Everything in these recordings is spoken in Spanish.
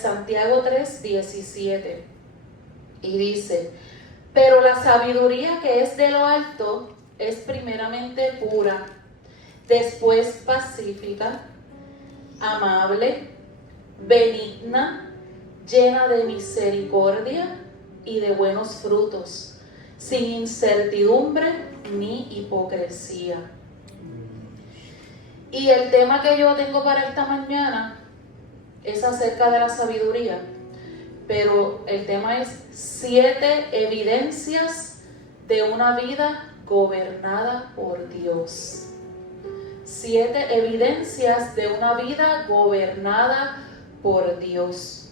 Santiago 3:17, y dice: pero la sabiduría que es de lo alto es primeramente pura, después pacífica, amable, benigna, llena de misericordia y de buenos frutos, sin incertidumbre ni hipocresía. Y el tema que yo tengo para esta mañana es acerca de la sabiduría, pero el tema es 7 evidencias de una vida gobernada por Dios. 7 evidencias de una vida gobernada por Dios.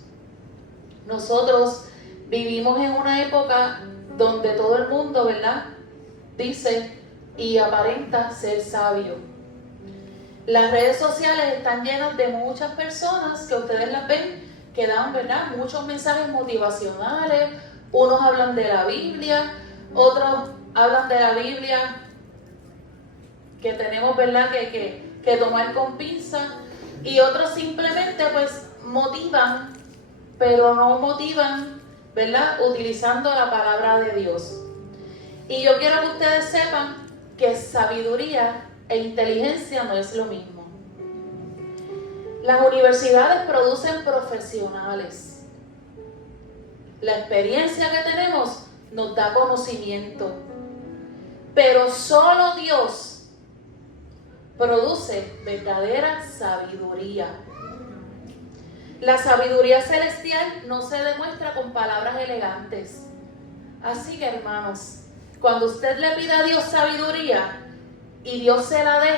Nosotros vivimos en una época donde todo el mundo, ¿verdad?, dice y aparenta ser sabio. Las redes sociales están llenas de muchas personas que ustedes las ven, que dan, ¿verdad?, muchos mensajes motivacionales. Unos hablan de la Biblia, otros hablan de la Biblia que tenemos, ¿verdad?, que tomar con pinzas, y otros simplemente pues motivan, pero no motivan, ¿verdad?, utilizando la palabra de Dios. Y yo quiero que ustedes sepan que sabiduría e inteligencia no es lo mismo. Las universidades producen profesionales. La experiencia que tenemos nos da conocimiento, pero solo Dios produce verdadera sabiduría. La sabiduría celestial no se demuestra con palabras elegantes. Así que, hermanos, cuando usted le pida a Dios sabiduría y Dios se la dé,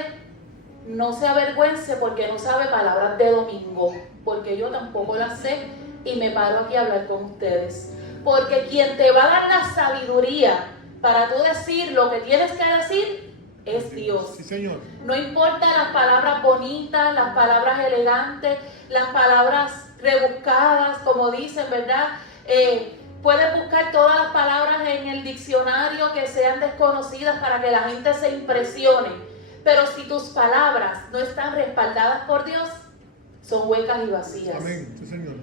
no se avergüence porque no sabe palabras de domingo, porque yo tampoco las sé y me paro aquí a hablar con ustedes. Porque quien te va a dar la sabiduría para tú decir lo que tienes que decir es Dios. Sí, Señor. No importa las palabras bonitas, las palabras elegantes, las palabras rebuscadas, como dicen, ¿verdad? Puedes buscar todas las palabras en el diccionario que sean desconocidas para que la gente se impresione. Pero si tus palabras no están respaldadas por Dios, son huecas y vacías. Amén. Sí, Señor.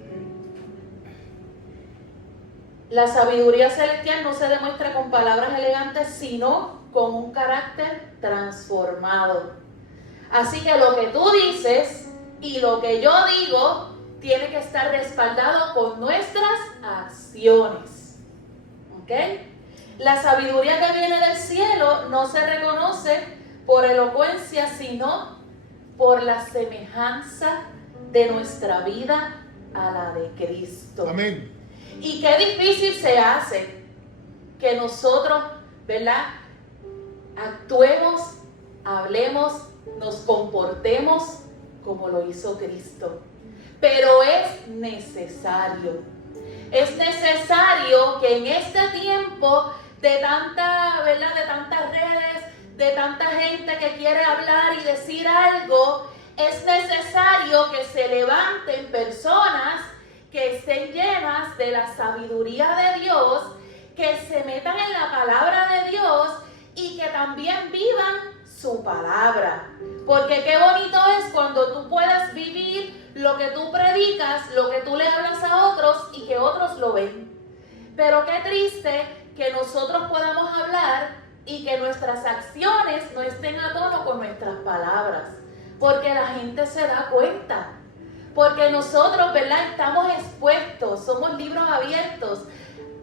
La sabiduría celestial no se demuestra con palabras elegantes, sino con un carácter transformado. Así que lo que tú dices y lo que yo digo tiene que estar respaldado con nuestras acciones. ¿Ok? La sabiduría que viene del cielo no se reconoce por elocuencia, sino por la semejanza de nuestra vida a la de Cristo. Amén. Y qué difícil se hace que nosotros, ¿verdad?, actuemos, hablemos, nos comportemos como lo hizo Cristo. Pero es necesario. Es necesario que en este tiempo de tanta, ¿verdad?, de tantas redes, de tanta gente que quiere hablar y decir algo, es necesario que se levanten personas que estén llenas de la sabiduría de Dios, que se metan en la palabra de Dios y que también vivan su palabra. Porque qué bonito es cuando tú puedes vivir lo que tú predicas, lo que tú le hablas a otros y que otros lo ven. Pero qué triste que nosotros podamos hablar y que nuestras acciones no estén a tono con nuestras palabras. Porque la gente se da cuenta. Porque nosotros, ¿verdad?, estamos expuestos, somos libros abiertos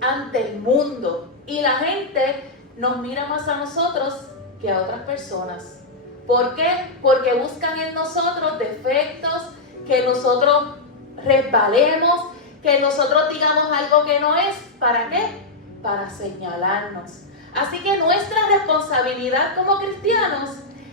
ante el mundo. Y la gente nos mira más a nosotros que a otras personas. ¿Por qué? Porque buscan en nosotros defectos, que nosotros resbalemos, que nosotros digamos algo que no es. ¿Para qué? Para señalarnos. Así que nuestra responsabilidad como cristianos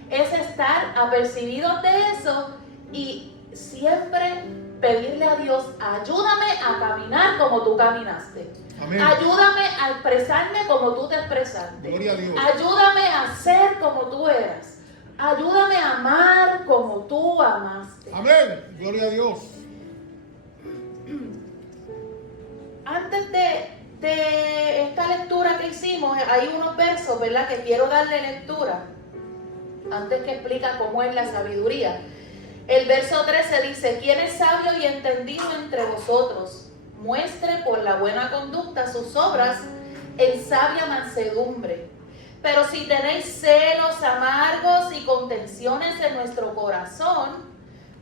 es estar apercibidos de eso y siempre pedirle a Dios: ayúdame a caminar como tú caminaste. Amén. Ayúdame a expresarme como tú te expresaste. Gloria a Dios. Ayúdame a ser como tú eras. Ayúdame a amar como tú amaste. Amén. Gloria a Dios. Antes de esta lectura que hicimos, hay unos versos, ¿verdad?, que quiero darle lectura antes que explica cómo es la sabiduría. El verso 13 dice: ¿Quién es sabio y entendido entre vosotros? Muestre por la buena conducta sus obras en sabia mansedumbre. Pero si tenéis celos amargos y contenciones en nuestro corazón,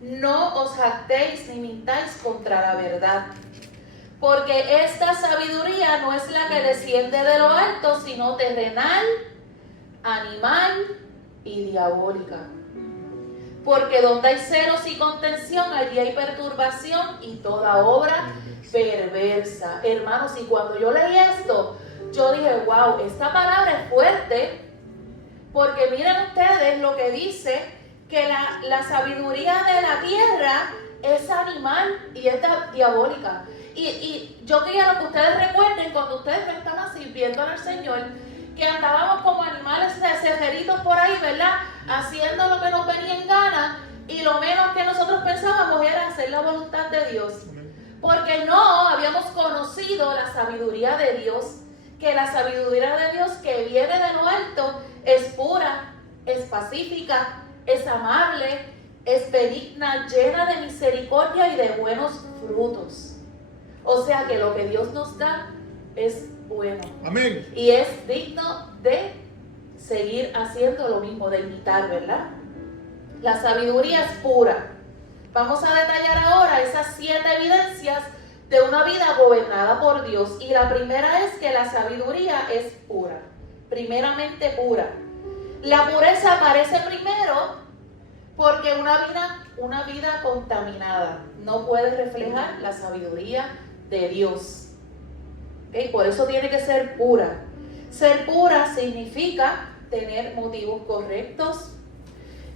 no os jactéis ni mintáis contra la verdad. Porque esta sabiduría no es la que desciende de lo alto, sino terrenal, animal y diabólica. Porque donde hay celos y contención, allí hay perturbación y toda obra perversa. Hermanos, y cuando yo leí esto, yo dije, wow, esta palabra es fuerte, porque miren ustedes lo que dice, que la sabiduría de la tierra es animal y es diabólica. Y yo quería que ustedes recuerden cuando ustedes me estaban sirviendo al Señor, que andábamos como animales cejeritos por ahí, ¿verdad? Haciendo lo que nos venía en gana, y lo menos que nosotros pensábamos era hacer la voluntad de Dios. Porque no habíamos conocido la sabiduría de Dios, que la sabiduría de Dios que viene de lo alto es pura, es pacífica, es amable, es benigna, llena de misericordia y de buenos frutos. O sea que lo que Dios nos da es bueno. Amén. Y es digno de seguir haciendo lo mismo, de imitar, ¿verdad? La sabiduría es pura. Vamos a detallar ahora esas 7 evidencias de una vida gobernada por Dios. Y la primera es que la sabiduría es pura. Primeramente pura. La pureza aparece primero porque una vida contaminada no puede reflejar la sabiduría de Dios. ¿Okay? Por eso tiene que ser pura. Ser pura significa tener motivos correctos,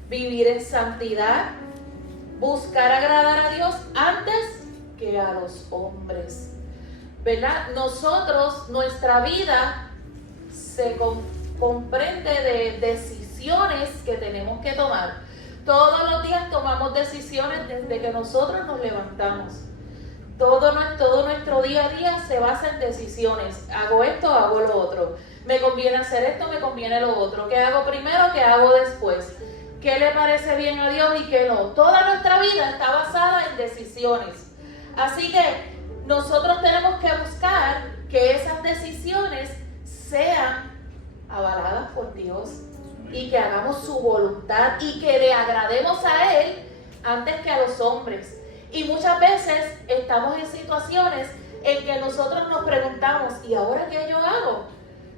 vivir en santidad, buscar agradar a Dios antes que a los hombres, ¿verdad? Nuestra vida se comprende de decisiones que tenemos que tomar. Todos los días tomamos decisiones desde que nosotros nos levantamos. Todo nuestro día a día se basa en decisiones. Hago esto, hago lo otro. Me conviene hacer esto, me conviene lo otro. ¿Qué hago primero, qué hago después? ¿Qué le parece bien a Dios y qué no? Toda nuestra vida está basada en decisiones. Así que nosotros tenemos que buscar que esas decisiones sean avaladas por Dios y que hagamos su voluntad y que le agrademos a Él antes que a los hombres. Y muchas veces estamos en situaciones en que nosotros nos preguntamos, ¿y ahora qué yo hago?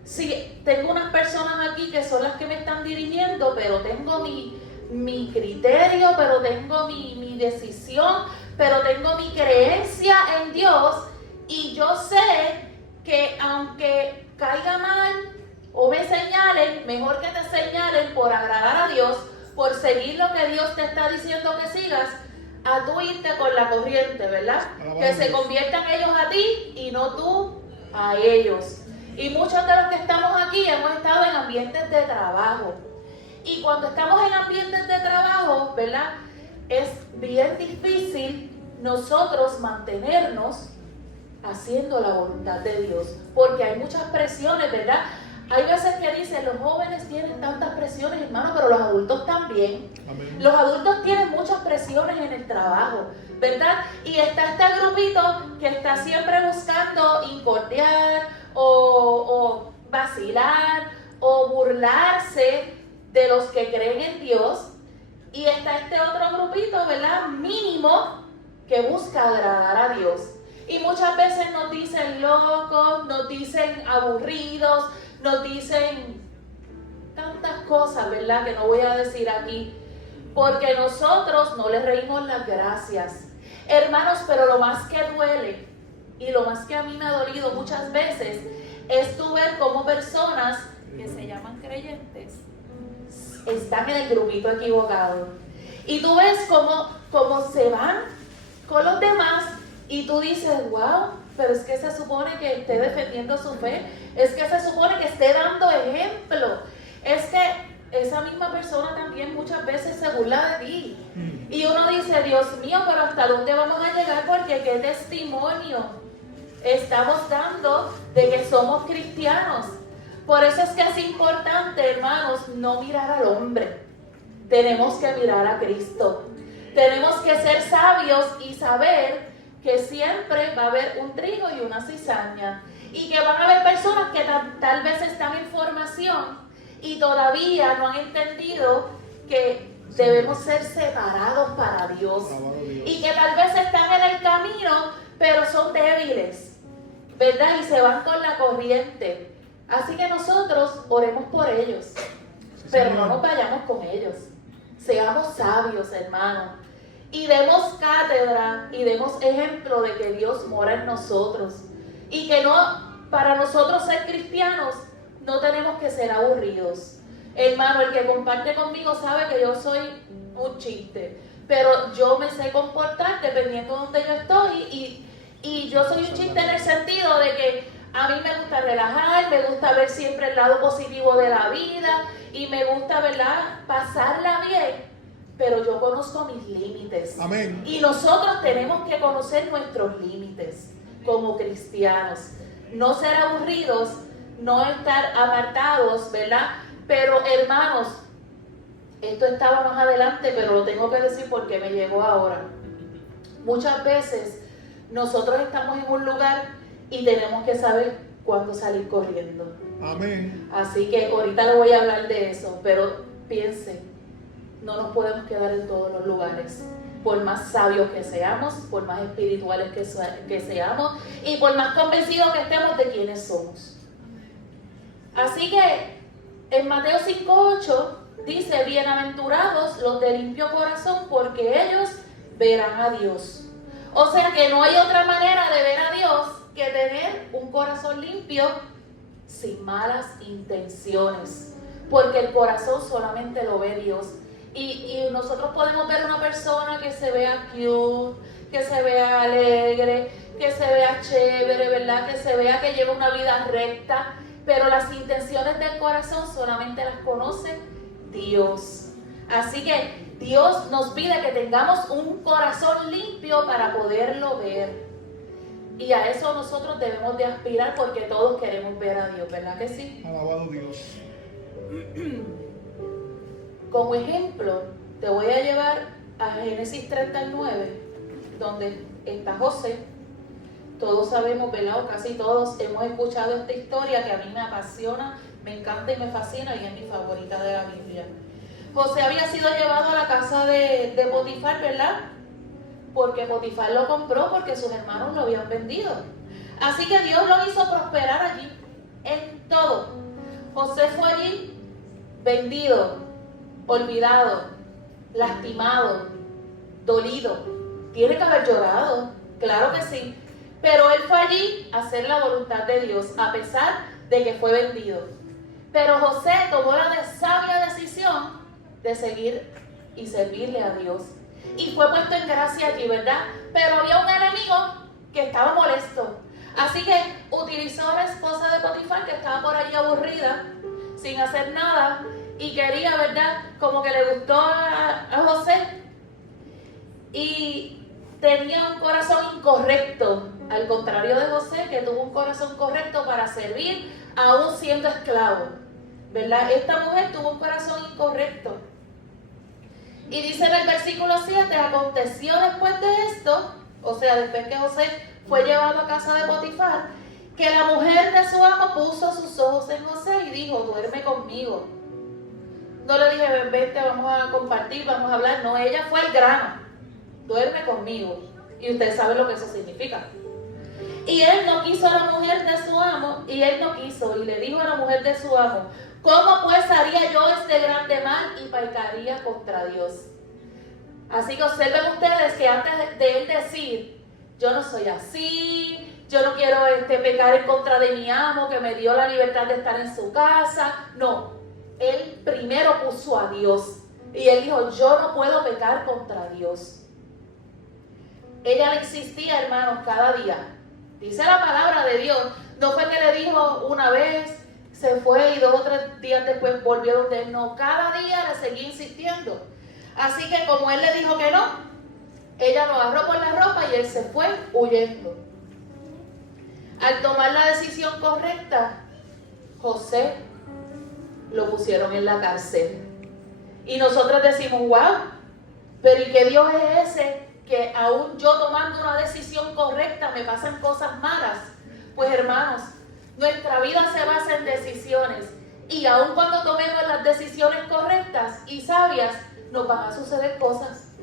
Si tengo unas personas aquí que son las que me están dirigiendo, pero tengo mi criterio, pero tengo mi decisión, pero tengo mi creencia en Dios, y yo sé que aunque caiga mal o me señalen, mejor que te señalen por agradar a Dios, por seguir lo que Dios te está diciendo que sigas, a tú irte con la corriente, ¿verdad? Que se conviertan ellos a ti y no tú a ellos. Y muchos de los que estamos aquí hemos estado en ambientes de trabajo. Y cuando estamos en ambientes de trabajo, ¿verdad? Es bien difícil nosotros mantenernos haciendo la voluntad de Dios. Porque hay muchas presiones, ¿verdad? Hay veces que dicen, los jóvenes tienen tantas presiones, hermano, pero los adultos también. Amén. Los adultos tienen muchas presiones en el trabajo, ¿verdad? Y está este grupito que está siempre buscando incordiar o vacilar o burlarse de los que creen en Dios. Y está este otro grupito, ¿verdad? Mínimo, que busca agradar a Dios. Y muchas veces nos dicen locos, nos dicen aburridos, nos dicen tantas cosas, ¿verdad? Que no voy a decir aquí, porque nosotros no les reímos las gracias. Hermanos, pero lo más que duele y lo más que a mí me ha dolido muchas veces es tú ver cómo personas que se llaman creyentes están en el grupito equivocado. Y tú ves cómo se van con los demás y tú dices, wow, pero es que se supone que esté defendiendo su fe, es que se supone que esté dando ejemplo, es que esa misma persona también muchas veces se burla de ti. Y uno dice, Dios mío, pero ¿hasta dónde vamos a llegar? Porque qué testimonio estamos dando de que somos cristianos. Por eso es que es importante, hermanos, no mirar al hombre. Tenemos que mirar a Cristo. Tenemos que ser sabios y saber que siempre va a haber un trigo y una cizaña. Y que van a haber personas que tal vez están en formación y todavía no han entendido que debemos ser separados para Dios. Y que tal vez están en el camino, pero son débiles, ¿verdad? Y se van con la corriente. Así que nosotros oremos por ellos, pero no nos vayamos con ellos. Seamos sabios, hermanos, y demos cátedra y demos ejemplo de que Dios mora en nosotros. Y que no, para nosotros ser cristianos, no tenemos que ser aburridos. Hermano, el que comparte conmigo sabe que yo soy un chiste, pero yo me sé comportar dependiendo de donde yo estoy y yo soy un chiste en el sentido de que a mí me gusta relajar, me gusta ver siempre el lado positivo de la vida y me gusta, ¿verdad?, pasarla bien, pero yo conozco mis límites. Amén. Y nosotros tenemos que conocer nuestros límites como cristianos, no ser aburridos, no estar apartados, ¿verdad? Pero hermanos, esto estaba más adelante, pero lo tengo que decir porque me llegó ahora. Muchas veces nosotros estamos en un lugar y tenemos que saber cuándo salir corriendo. Amén. Así que ahorita le voy a hablar de eso, pero piensen, no nos podemos quedar en todos los lugares. Por más sabios que seamos, por más espirituales que seamos y por más convencidos que estemos de quiénes somos. Así que en Mateo 5:8 dice: bienaventurados los de limpio corazón, porque ellos verán a Dios. O sea que no hay otra manera de ver a Dios que tener un corazón limpio, sin malas intenciones, porque el corazón solamente lo ve Dios. Y nosotros podemos ver una persona que se vea cute, que se vea alegre, que se vea chévere, ¿verdad? Que se vea que lleva una vida recta, pero las intenciones del corazón solamente las conoce Dios. Así que Dios nos pide que tengamos un corazón limpio para poderlo ver. Y a eso nosotros debemos de aspirar porque todos queremos ver a Dios, ¿verdad que sí? Alabado Dios. Como ejemplo, te voy a llevar a Génesis 39, donde está José. Todos sabemos, ¿verdad? O casi todos hemos escuchado esta historia que a mí me apasiona, me encanta y me fascina y es mi favorita de la Biblia. José había sido llevado a la casa de Potifar, ¿verdad? Porque Potifar lo compró porque sus hermanos lo habían vendido. Así que Dios lo hizo prosperar allí en todo. José fue allí vendido, olvidado, lastimado, dolido. Tiene que haber llorado, claro que sí. Pero él fue allí a hacer la voluntad de Dios, a pesar de que fue vendido. Pero José tomó la sabia decisión de seguir y servirle a Dios. Y fue puesto en gracia allí, ¿verdad? Pero había un enemigo que estaba molesto. Así que utilizó a la esposa de Potifar, que estaba por allí aburrida, sin hacer nada, y quería, ¿verdad?, como que le gustó a José. Y tenía un corazón incorrecto, al contrario de José, que tuvo un corazón correcto para servir, aún siendo esclavo, ¿verdad? Esta mujer tuvo un corazón incorrecto. Y dice en el versículo 7, aconteció después de esto, o sea, después que José fue llevado a casa de Potifar, que la mujer de su amo puso sus ojos en José y dijo: duerme conmigo. No le dije: vente, vamos a compartir, vamos a hablar. No, ella fue al grano: duerme conmigo. Y usted sabe lo que eso significa. Y él no quiso a la mujer de su amo, y le dijo a la mujer de su amo: ¿cómo pues haría yo este grande mal y pecaría contra Dios? Así que observen ustedes que antes de él decir: yo no soy así, yo no quiero pecar en contra de mi amo que me dio la libertad de estar en su casa. No, él primero puso a Dios. Y él dijo: yo no puedo pecar contra Dios. Ella le insistía, hermanos, cada día. Dice la palabra de Dios. No fue que le dijo una vez, se fue y 2 o 3 días después volvió donde él. No, cada día le seguía insistiendo. Así que como él le dijo que no, ella lo agarró por la ropa y él se fue huyendo. Al tomar la decisión correcta, José lo pusieron en la cárcel. Y nosotros decimos: wow, Pero ¿y qué Dios es ese que aún yo tomando una decisión correcta me pasan cosas malas? Pues hermanos, nuestra vida se basa en decisiones. Y aun cuando tomemos las decisiones correctas y sabias, nos van a suceder cosas.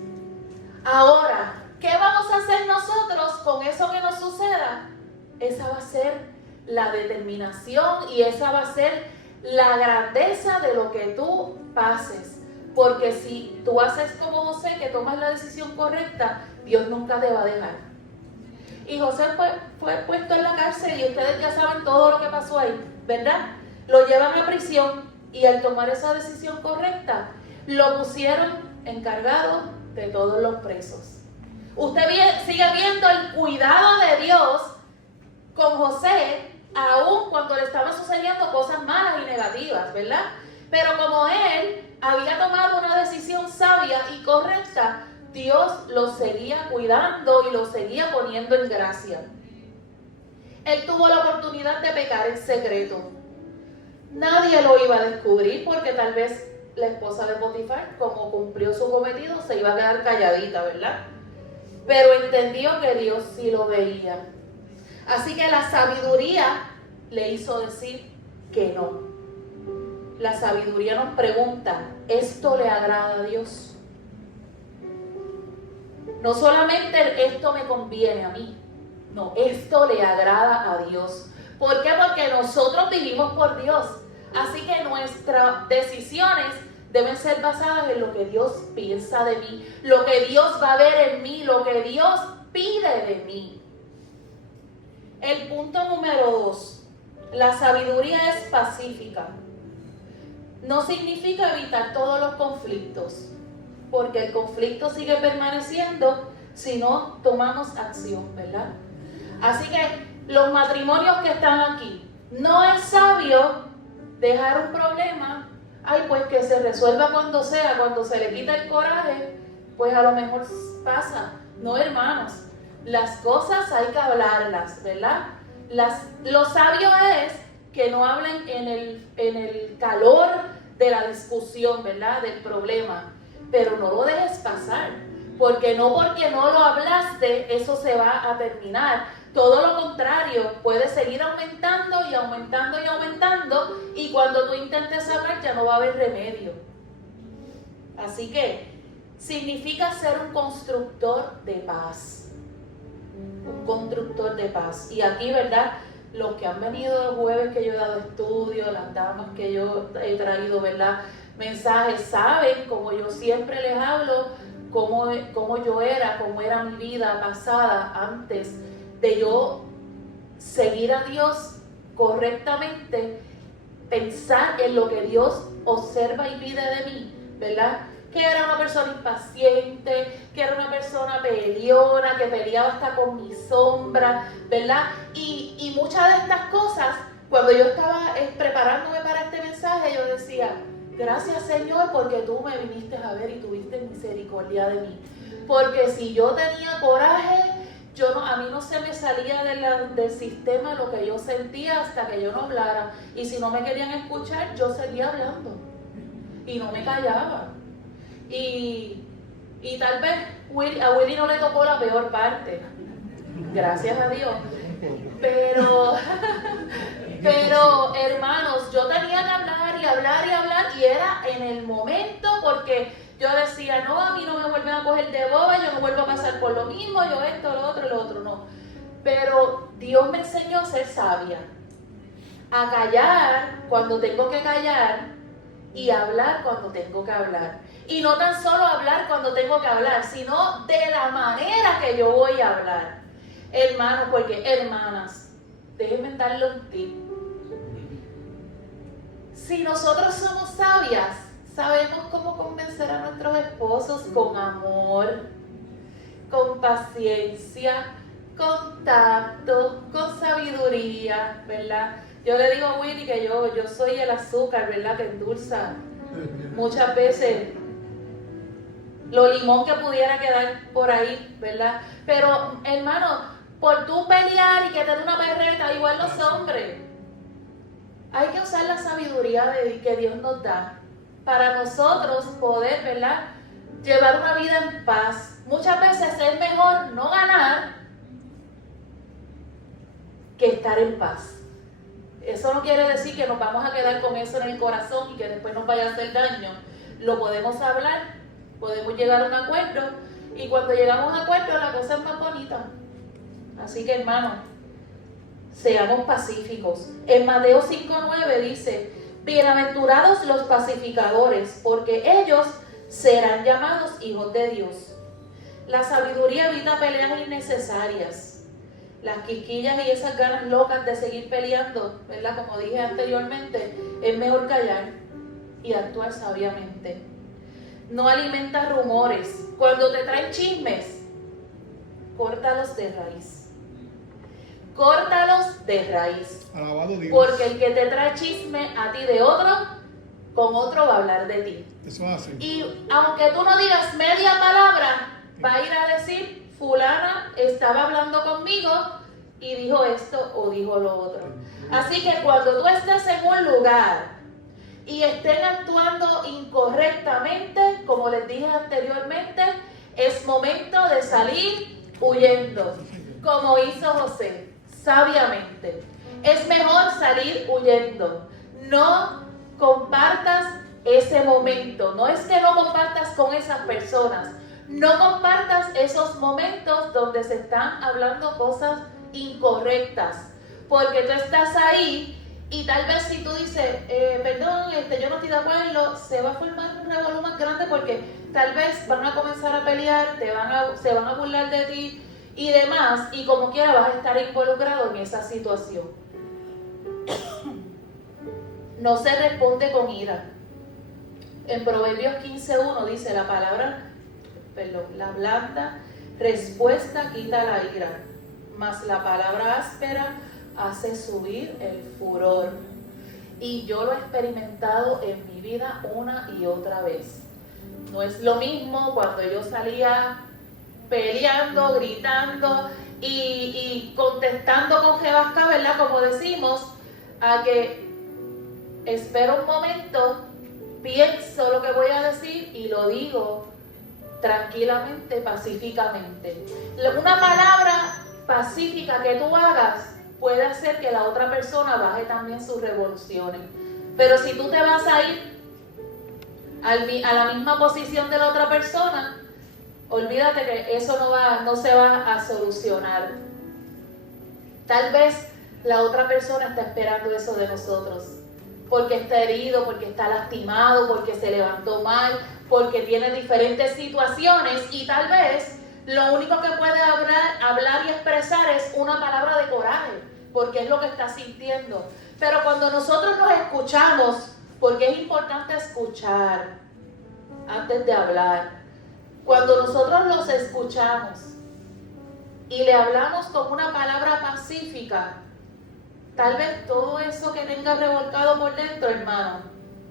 Ahora, ¿qué vamos a hacer nosotros con eso que nos suceda? Esa va a ser la determinación y esa va a ser la grandeza de lo que tú pases. Porque si tú haces como José, que tomas la decisión correcta, Dios nunca te va a dejar. Y José fue puesto en la cárcel y ustedes ya saben todo lo que pasó ahí, ¿verdad? Lo llevan a prisión y al tomar esa decisión correcta, lo pusieron encargado de todos los presos. Usted sigue viendo el cuidado de Dios con José, aun cuando le estaban sucediendo cosas malas y negativas, ¿verdad? Pero como él había tomado una decisión sabia y correcta, Dios lo seguía cuidando y lo seguía poniendo en gracia. Él tuvo la oportunidad de pecar en secreto. Nadie lo iba a descubrir porque tal vez la esposa de Potifar, como cumplió su cometido, se iba a quedar calladita, ¿verdad? Pero entendió que Dios sí lo veía. Así que la sabiduría le hizo decir que no. La sabiduría nos pregunta, ¿esto le agrada a Dios? No solamente esto me conviene a mí, no, esto le agrada a Dios. ¿Por qué? Porque nosotros vivimos por Dios. Así que nuestras decisiones deben ser basadas en lo que Dios piensa de mí, lo que Dios va a ver en mí, lo que Dios pide de mí. El punto número 2, la sabiduría es pacífica. No significa evitar todos los conflictos, porque el conflicto sigue permaneciendo si no tomamos acción, ¿verdad? Así que los matrimonios que están aquí, no es sabio dejar un problema, pues que se resuelva cuando sea, cuando se le quita el coraje, pues a lo mejor pasa. No, hermanos, las cosas hay que hablarlas, ¿verdad? Lo sabio es que no hablen en el calor de la discusión, ¿verdad? Del problema, pero no lo dejes pasar, porque no lo hablaste, eso se va a terminar. Todo lo contrario, puede seguir aumentando y aumentando y aumentando, y cuando tú intentes hablar ya no va a haber remedio. Así que significa ser un constructor de paz. Un constructor de paz. Y aquí, ¿verdad? Los que han venido los jueves que yo he dado estudio, las damas que yo he traído, ¿verdad? Mensajes, saben, como yo siempre les hablo, cómo yo era, cómo era mi vida pasada antes de yo seguir a Dios correctamente, pensar en lo que Dios observa y pide de mí, ¿verdad? Que era una persona impaciente, que era una persona peleona, que peleaba hasta con mi sombra, ¿verdad? Y muchas de estas cosas, cuando yo estaba preparándome para este mensaje, yo decía, gracias Señor, porque tú me viniste a ver y tuviste misericordia de mí. Porque si yo tenía coraje, a mí no se me salía del sistema lo que yo sentía hasta que yo no hablara. Y si no me querían escuchar, yo seguía hablando. Y no me callaba. Y tal vez a Willy no le tocó la peor parte. Gracias a Dios. Pero hermanos, yo tenía que hablar y hablar y hablar. Y era en el momento, porque yo decía, no, a mí no me vuelven a coger de boba, yo no vuelvo a pasar por lo mismo, yo esto, lo otro, no. Pero Dios me enseñó a ser sabia, a callar cuando tengo que callar y hablar cuando tengo que hablar. Y no tan solo hablar cuando tengo que hablar, sino de la manera que yo voy a hablar. Hermanos, hermanas, déjenme darle un tip. Si nosotros somos sabias, sabemos cómo convencer a nuestros esposos con amor, con paciencia, con tacto, con sabiduría, ¿verdad? Yo le digo a Willy que yo soy el azúcar, ¿verdad? Que endulza muchas veces lo limón que pudiera quedar por ahí, ¿verdad? Pero, hermano, por tú pelear y que te dé una berreta, igual los hombres. Hay que usar la sabiduría que Dios nos da para nosotros poder, ¿verdad? llevar una vida en paz. Muchas veces es mejor no ganar que estar en paz. Eso no quiere decir que nos vamos a quedar con eso en el corazón y que después nos vaya a hacer daño. Lo podemos hablar, podemos llegar a un acuerdo, y cuando llegamos a un acuerdo la cosa es más bonita. Así que, hermanos, seamos pacíficos. En Mateo 5:9 dice: bienaventurados los pacificadores, porque ellos serán llamados hijos de Dios. La sabiduría evita peleas innecesarias. Las quisquillas y esas ganas locas de seguir peleando, ¿verdad? Como dije anteriormente, es mejor callar y actuar sabiamente. No alimenta rumores. Cuando te traen chismes, córtalos de raíz. Córtalos de raíz. Alabado Dios. Porque el que te trae chisme a ti de otro, con otro va a hablar de ti. Eso hace. Y aunque tú no digas media palabra, va a ir a decir: fulana estaba hablando conmigo y dijo esto o dijo lo otro. Así que cuando tú estés en un lugar y estén actuando incorrectamente, como les dije anteriormente, es momento de salir huyendo, como hizo José, sabiamente. Es mejor salir huyendo. No compartas ese momento. No es que no compartas con esas personas. No compartas esos momentos donde se están hablando cosas incorrectas, porque tú estás ahí y tal vez si tú dices, perdón, yo no estoy de acuerdo, se va a formar un revolú más grande, porque tal vez van a comenzar a pelear, se van a burlar de ti y demás, y como quiera vas a estar involucrado en esa situación. No se responde con ira. En Proverbios 15:1 dice la blanda respuesta quita la ira, mas la palabra áspera hace subir el furor. Y yo lo he experimentado en mi vida una y otra vez. No es lo mismo cuando yo salía peleando, gritando y contestando con jebasca, ¿verdad? Como decimos, a que espero un momento, pienso lo que voy a decir y lo digo tranquilamente, pacíficamente. Una palabra pacífica que tú hagas puede hacer que la otra persona baje también sus revoluciones. Pero si tú te vas a ir a la misma posición de la otra persona, olvídate que eso no se va a solucionar. Tal vez la otra persona está esperando eso de nosotros, porque está herido, porque está lastimado, porque se levantó mal, porque tiene diferentes situaciones, y tal vez lo único que puede hablar y expresar es una palabra de coraje, porque es lo que está sintiendo. Pero cuando nosotros nos escuchamos, porque es importante escuchar antes de hablar, cuando nosotros los escuchamos y le hablamos con una palabra pacífica, tal vez todo eso que tenga revolcado por dentro, hermano,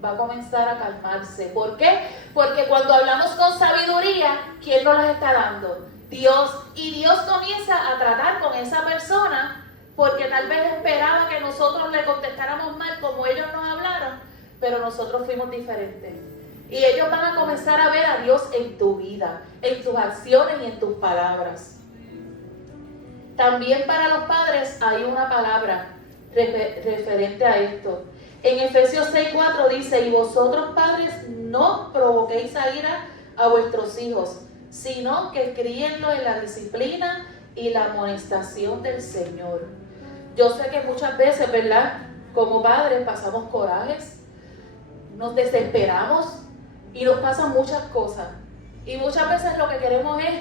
va a comenzar a calmarse. ¿Por qué? Porque cuando hablamos con sabiduría, ¿quién nos las está dando? Dios. Y Dios comienza a tratar con esa persona, porque tal vez esperaba que nosotros le contestáramos mal como ellos nos hablaron, pero nosotros fuimos diferentes. Y ellos van a comenzar a ver a Dios en tu vida, en tus acciones y en tus palabras. También para los padres hay una palabra referente a esto. En Efesios 6:4 dice: y vosotros padres no provoquéis a ira a vuestros hijos, sino que críenlo en la disciplina y la amonestación del Señor. Yo sé que muchas veces, ¿verdad?, como padres pasamos corajes, nos desesperamos y nos pasan muchas cosas. Y muchas veces lo que queremos es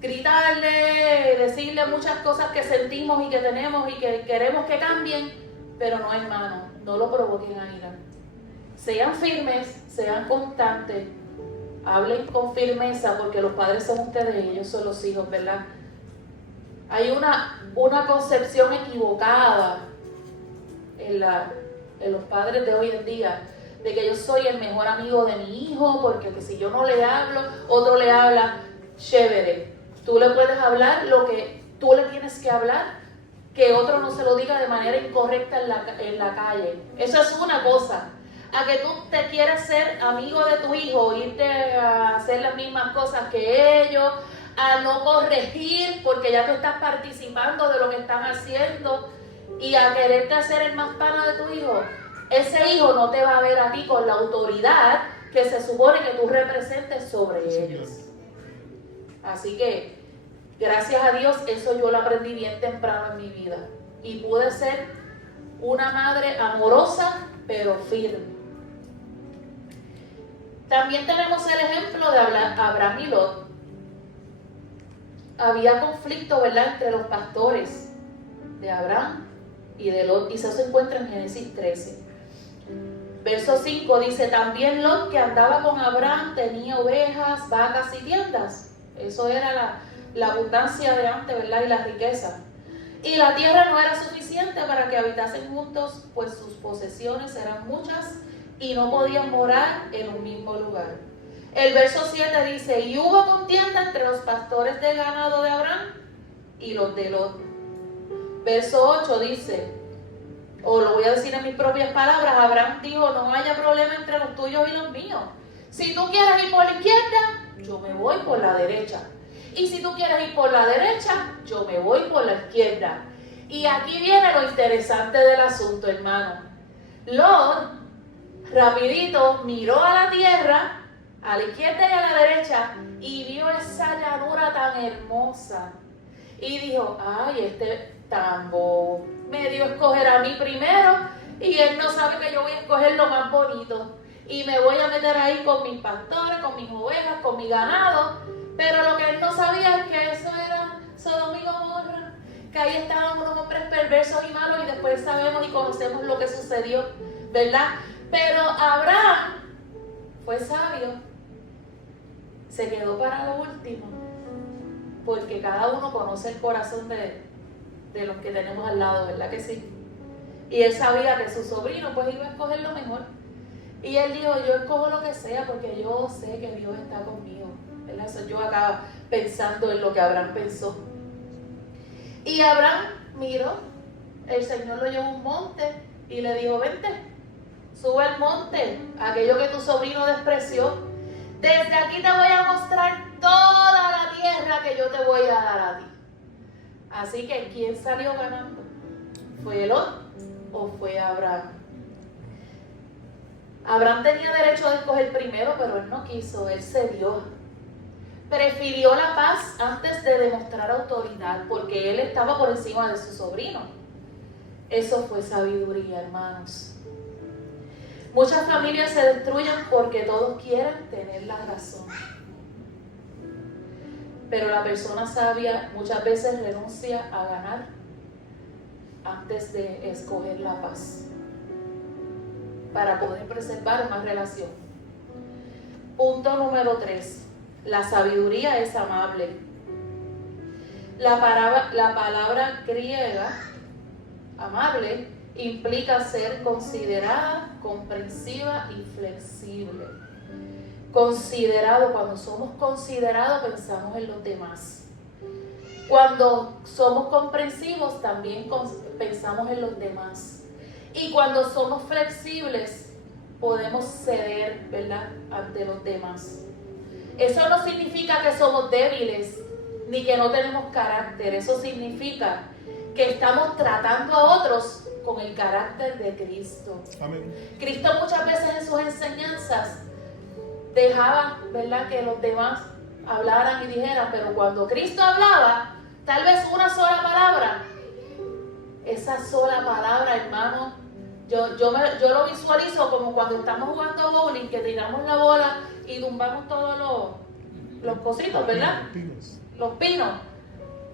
gritarle, decirle muchas cosas que sentimos y que tenemos y que queremos que cambien. Pero no, hermano, no lo provoquen a ira. Sean firmes, sean constantes, hablen con firmeza, porque los padres son ustedes y ellos son los hijos, ¿verdad? Hay una concepción equivocada en los padres de hoy en día, de que yo soy el mejor amigo de mi hijo, porque que si yo no le hablo, otro le habla. Chévere, tú le puedes hablar lo que tú le tienes que hablar, que otro no se lo diga de manera incorrecta en la calle. Eso es una cosa. a que tú te quieras ser amigo de tu hijo, irte a hacer las mismas cosas que ellos, a no corregir porque ya tú estás participando de lo que están haciendo y a quererte hacer el más pana de tu hijo, ese hijo no te va a ver a ti con la autoridad que se supone que tú representes sobre ellos. Así que, gracias a Dios, eso yo lo aprendí bien temprano en mi vida. Y pude ser una madre amorosa, pero firme. También tenemos el ejemplo de Abraham y Lot. Había conflicto, ¿verdad?, entre los pastores de Abraham y de Lot. Y eso se encuentra en Génesis 13. Verso 5 dice, también Lot, que andaba con Abraham, tenía ovejas, vacas y tiendas. Eso era la abundancia de antes, ¿verdad?, y la riqueza. Y la tierra no era suficiente para que habitasen juntos, pues sus posesiones eran muchas y no podían morar en un mismo lugar. El verso 7 dice, y hubo contienda entre los pastores de ganado de Abraham y los de Lot. Verso 8 dice, o lo voy a decir en mis propias palabras, Abraham dijo, no haya problema entre los tuyos y los míos. Si tú quieres ir por la izquierda, yo me voy por la derecha. Y si tú quieres ir por la derecha, yo me voy por la izquierda. Y aquí viene lo interesante del asunto, hermano. Lot, rapidito, miró a la tierra, a la izquierda y a la derecha, y vio esa llanura tan hermosa. Y dijo, ay, este tambo me dio a escoger a mí primero, y él no sabe que yo voy a escoger lo más bonito. Y me voy a meter ahí con mis pastores, con mis ovejas, con mi ganado. Pero lo que él no sabía es que eso era Sodoma y Gomorra, que ahí estaban unos hombres perversos y malos, y después sabemos y conocemos lo que sucedió, ¿verdad? Pero Abraham fue sabio, se quedó para lo último, porque cada uno conoce el corazón de los que tenemos al lado, ¿verdad que sí? Y él sabía que su sobrino pues iba a escoger lo mejor. Y él dijo, yo escojo lo que sea porque yo sé que Dios está conmigo. ¿Verdad? Eso yo acá pensando en lo que Abraham pensó. Y Abraham miró, el Señor lo llevó a un monte y le dijo, vente, sube al monte, aquello que tu sobrino despreció. Desde aquí te voy a mostrar toda la tierra que yo te voy a dar a ti. Así que, ¿quién salió ganando? ¿Fue Lot o fue Abraham? Abraham tenía derecho a escoger primero, pero él no quiso, él cedió. Prefirió la paz antes de demostrar autoridad, porque él estaba por encima de su sobrino. Eso fue sabiduría, hermanos. Muchas familias se destruyen porque todos quieren tener la razón. Pero la persona sabia muchas veces renuncia a ganar antes de escoger la paz, para poder preservar una relación. Punto número 3. La sabiduría es amable. La palabra griega, amable, implica ser considerada, comprensiva y flexible. Considerado, cuando somos considerados pensamos en los demás. Cuando somos comprensivos también pensamos en los demás. Y cuando somos flexibles podemos ceder, ¿verdad?, ante los demás. Eso no significa que somos débiles ni que no tenemos carácter. Eso significa que estamos tratando a otros con el carácter de Cristo. Amén. Cristo muchas veces en sus enseñanzas dejaba, ¿verdad?, que los demás hablaran y dijeran, pero cuando Cristo hablaba, tal vez una sola palabra, esa sola palabra, hermano, yo lo visualizo como cuando estamos jugando bowling, que tiramos la bola y tumbamos todos los cositos, ¿verdad? Los pinos.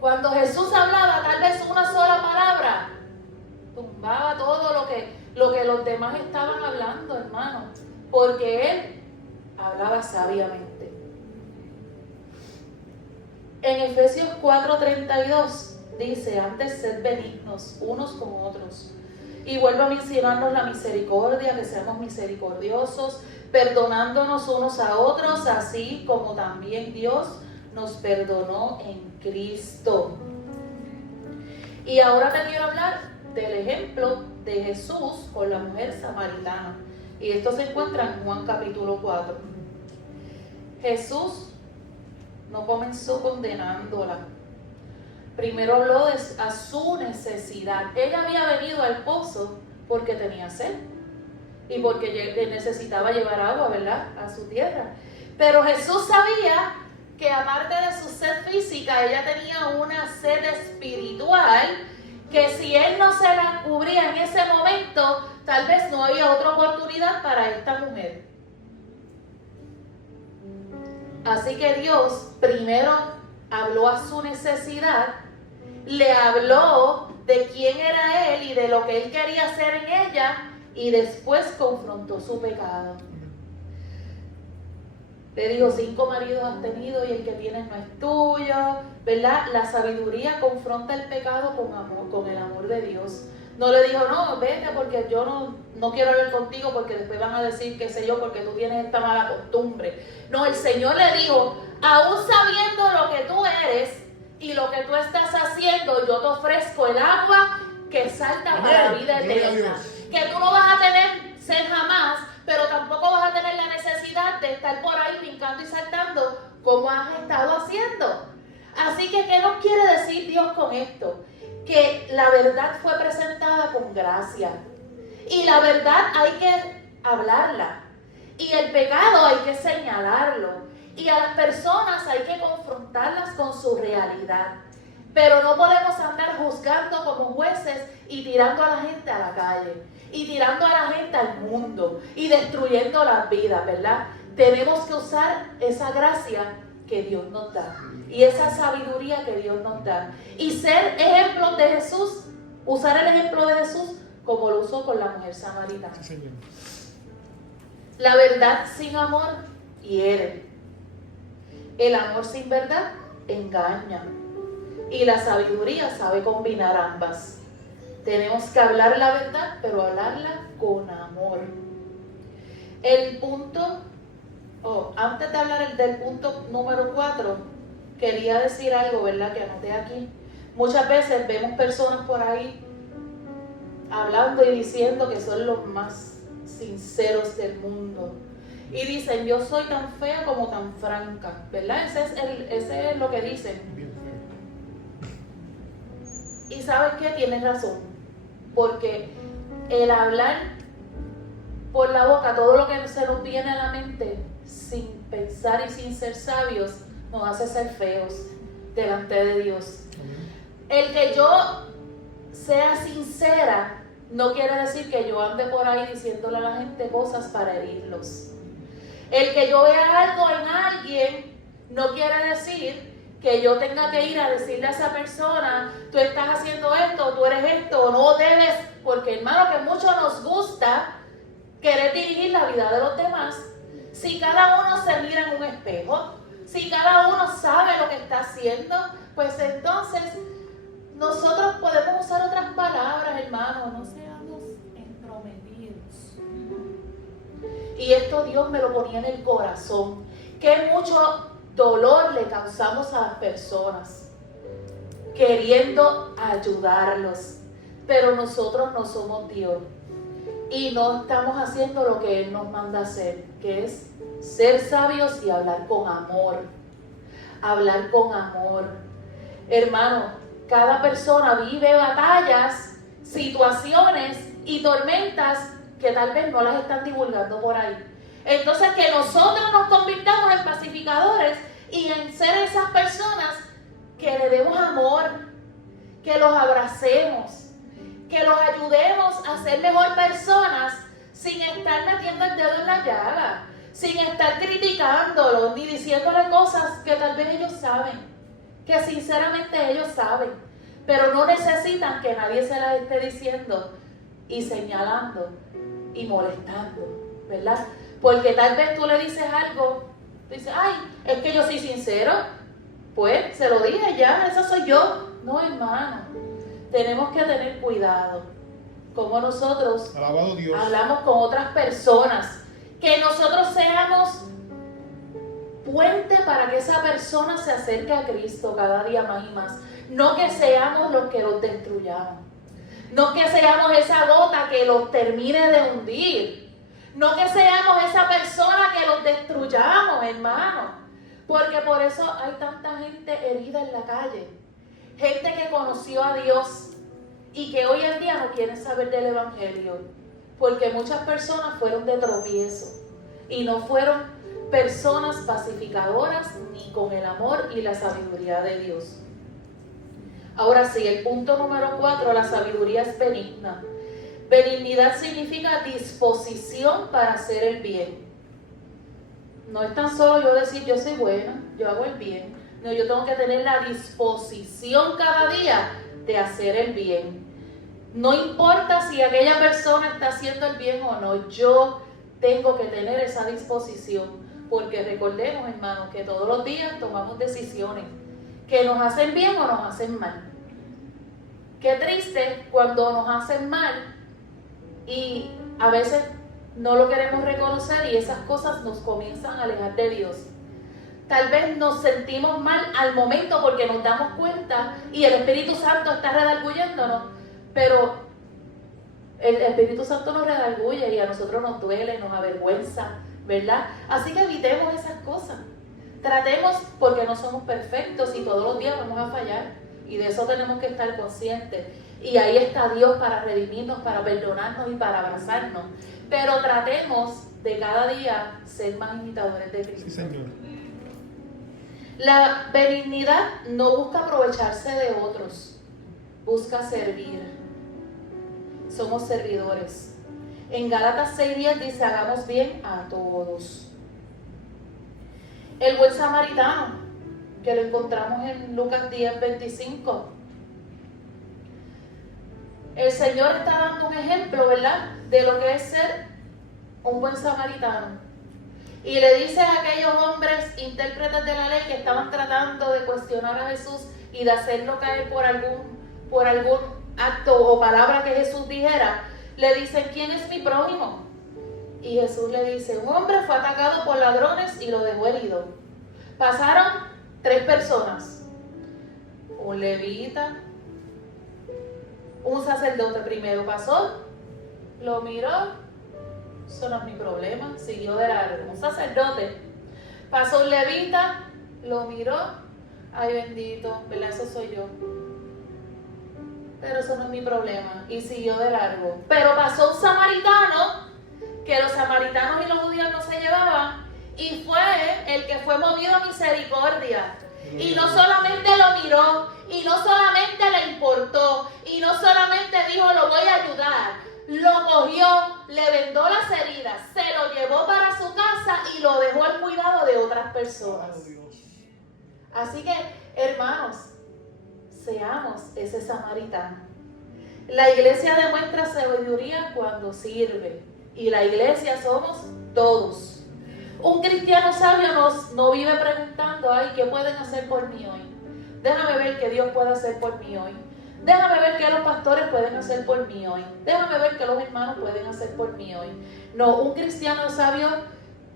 Cuando Jesús hablaba, tal vez una sola palabra tumbaba todo lo que los demás estaban hablando, hermano, porque Él hablaba sabiamente. En Efesios 4:32 dice, antes sed benignos unos con otros. Y vuelve a mencionarnos la misericordia, que seamos misericordiosos, perdonándonos unos a otros, así como también Dios nos perdonó en Cristo. Y ahora te quiero hablar del ejemplo de Jesús con la mujer samaritana. Y esto se encuentra en Juan capítulo 4. Jesús no comenzó condenándola. Primero habló a su necesidad. Ella había venido al pozo porque tenía sed y porque necesitaba llevar agua, ¿verdad?, a su tierra. Pero Jesús sabía que aparte de su sed física, ella tenía una sed espiritual que si él no se la cubría en ese momento, tal vez no había otra oportunidad para esta mujer. Así que Dios primero habló a su necesidad, le habló de quién era él y de lo que él quería hacer en ella, y después confrontó su pecado. Le dijo, 5 maridos has tenido y el que tienes no es tuyo, ¿verdad? La sabiduría confronta el pecado con amor, con el amor de Dios. No le dijo, no, vete porque yo no quiero hablar contigo porque después van a decir, qué sé yo, porque tú tienes esta mala costumbre. No, el Señor le dijo, aún sabiendo lo que tú eres y lo que tú estás haciendo, yo te ofrezco el agua que salta para la vida eterna. Que tú no vas a tener sed jamás, pero tampoco vas a tener la necesidad de estar por ahí brincando y saltando como has estado haciendo. Así que, ¿qué nos quiere decir Dios con esto? Que la verdad fue presentada con gracia. Y la verdad hay que hablarla. Y el pecado hay que señalarlo. Y a las personas hay que confrontarlas con su realidad. Pero no podemos andar juzgando como jueces y tirando a la gente a la calle. Y tirando a la gente al mundo. Y destruyendo las vidas, ¿verdad? Tenemos que usar esa gracia que Dios nos da. Y esa sabiduría que Dios nos da. Y ser ejemplos de Jesús. Usar el ejemplo de Jesús como lo usó con la mujer samaritana. La verdad sin amor hiere. El amor sin verdad engaña. Y la sabiduría sabe combinar ambas. Tenemos que hablar la verdad, pero hablarla con amor. El punto, antes de hablar del punto número 4, quería decir algo, ¿verdad?, que anoté aquí. Muchas veces vemos personas por ahí hablando y diciendo que son los más sinceros del mundo. Y dicen, yo soy tan fea como tan franca, ¿verdad? Ese es lo que dicen. Y ¿sabes qué? Tienes razón. Porque el hablar por la boca, todo lo que se nos viene a la mente, sin pensar y sin ser sabios, nos hace ser feos delante de Dios. El que yo sea sincera no quiere decir que yo ande por ahí diciéndole a la gente cosas para herirlos. El que yo vea algo en alguien no quiere decir que yo tenga que ir a decirle a esa persona, tú estás haciendo esto, tú eres esto, o no debes, porque hermano, que mucho nos gusta querer dirigir la vida de los demás. Si cada uno se mira en un espejo, si cada uno sabe lo que está haciendo, pues entonces nosotros podemos usar otras palabras, hermano, no seamos entrometidos. Y esto Dios me lo ponía en el corazón, que mucho dolor le causamos a las personas, queriendo ayudarlos, pero nosotros no somos Dios y no estamos haciendo lo que Él nos manda hacer, que es ser sabios y hablar con amor. Hablar con amor. Hermano, cada persona vive batallas, situaciones y tormentas que tal vez no las están divulgando por ahí. Entonces, que nosotros nos convirtamos en pacificadores y en ser esas personas que le demos amor, que los abracemos, que los ayudemos a ser mejor personas sin estar metiendo el dedo en la llaga, sin estar criticándolos ni diciéndole cosas que tal vez ellos saben, que sinceramente ellos saben, pero no necesitan que nadie se las esté diciendo y señalando y molestando, ¿verdad? Porque tal vez tú le dices algo, tú dices, ay, es que yo soy sincero. Pues, se lo dije ya, eso soy yo. No, hermano, tenemos que tener cuidado como nosotros hablamos con otras personas. Que nosotros seamos puente para que esa persona se acerque a Cristo cada día más y más. No que seamos los que los destruyamos. No que seamos esa gota que los termine de hundir. No que seamos esa persona que los destruyamos, hermano. Porque por eso hay tanta gente herida en la calle. Gente que conoció a Dios y que hoy en día no quieren saber del Evangelio. Porque muchas personas fueron de tropiezo y no fueron personas pacificadoras ni con el amor y la sabiduría de Dios. Ahora sí, el punto número 4, la sabiduría es benigna. Benignidad significa disposición para hacer el bien. No es tan solo yo decir yo soy buena, yo hago el bien. No, yo tengo que tener la disposición cada día de hacer el bien. No importa si aquella persona está haciendo el bien o no, yo tengo que tener esa disposición. Porque recordemos, hermanos, que todos los días tomamos decisiones que nos hacen bien o nos hacen mal. Qué triste cuando nos hacen mal y a veces no lo queremos reconocer y esas cosas nos comienzan a alejar de Dios. Tal vez nos sentimos mal al momento porque nos damos cuenta y el Espíritu Santo está redarguyéndonos, pero el Espíritu Santo nos redarguye y a nosotros nos duele, nos avergüenza, ¿verdad? Así que evitemos esas cosas. Tratemos, porque no somos perfectos y todos los días vamos a fallar y de eso tenemos que estar conscientes. Y ahí está Dios para redimirnos, para perdonarnos y para abrazarnos. Pero tratemos de cada día ser más imitadores de Cristo. Sí, Señor. La benignidad no busca aprovecharse de otros, busca servir. Somos servidores. En Gálatas 6:10 dice, hagamos bien a todos. El buen samaritano, que lo encontramos en Lucas 10:25. El Señor está dando un ejemplo, ¿verdad?, de lo que es ser un buen samaritano. Y le dice a aquellos hombres intérpretes de la ley que estaban tratando de cuestionar a Jesús y de hacerlo caer por algún acto o palabra que Jesús dijera, le dicen, ¿quién es mi prójimo? Y Jesús le dice, un hombre fue atacado por ladrones y lo dejó herido. Pasaron 3 personas, un levita, un sacerdote primero pasó, lo miró, eso no es mi problema, siguió de largo. Un sacerdote, pasó un levita, lo miró, ay bendito, ¿verdad? Eso soy yo. Pero eso no es mi problema, y siguió de largo. Pero pasó un samaritano, que los samaritanos y los judíos no se llevaban, y fue el que fue movido a misericordia. Y no solamente lo miró, y no solamente le importó, y no solamente dijo, lo voy a ayudar. Lo cogió, le vendó las heridas, se lo llevó para su casa y lo dejó al cuidado de otras personas. Así que, hermanos, seamos ese samaritano. La iglesia demuestra sabiduría cuando sirve. Y la iglesia somos todos. Un cristiano sabio no vive preguntando, ay, ¿qué pueden hacer por mí hoy? Déjame ver qué Dios puede hacer por mí hoy. Déjame ver qué los pastores pueden hacer por mí hoy. Déjame ver qué los hermanos pueden hacer por mí hoy. No, un cristiano sabio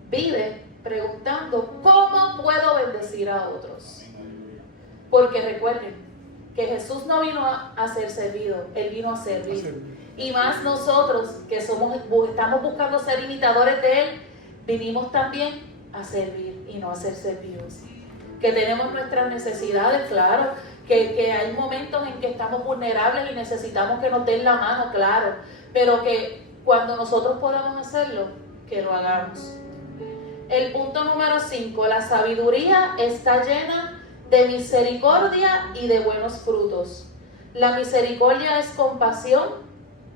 vive preguntando, ¿cómo puedo bendecir a otros? Porque recuerden que Jesús no vino a ser servido, Él vino a servir. Y más nosotros que estamos buscando ser imitadores de Él, vinimos también a servir y no a ser servidos. Que tenemos nuestras necesidades, claro, que hay momentos en que estamos vulnerables y necesitamos que nos den la mano, claro, pero que cuando nosotros podamos hacerlo, que lo hagamos. El punto número 5, la sabiduría está llena de misericordia y de buenos frutos. La misericordia es compasión